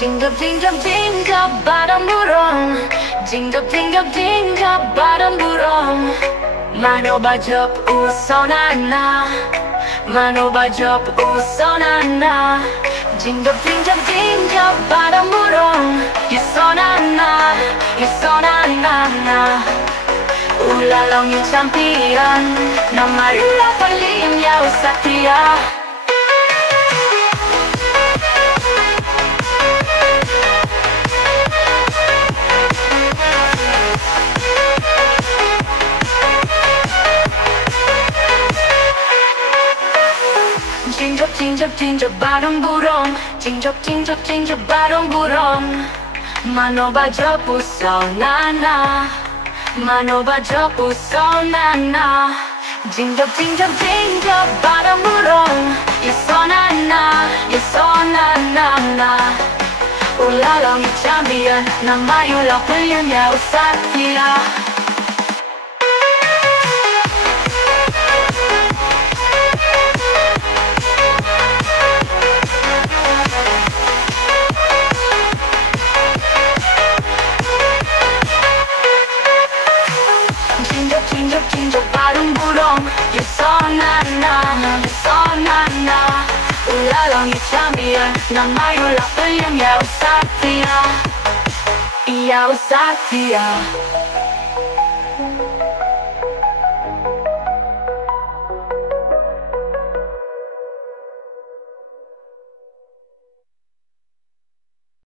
Tinggap badan burung, tinggap badan burung. Mano bajop usonana, mano bajop usonana. Tinggap badan burung, yusonana, yusonana. Ulalong yung champion, na marula palim ya usatria. Tinggap badan burung, tinggap badan burung. Mano bajop usonana, mano bajop usonana. Tinggap badan burung, yusonana, yusonana. Ulalong yung champion, na mayulong palim ya usatria. Tinggap badan burung, yusonana, yusonana. Ulalong yung champion, na mayulong palim ya usatria, ya usatria.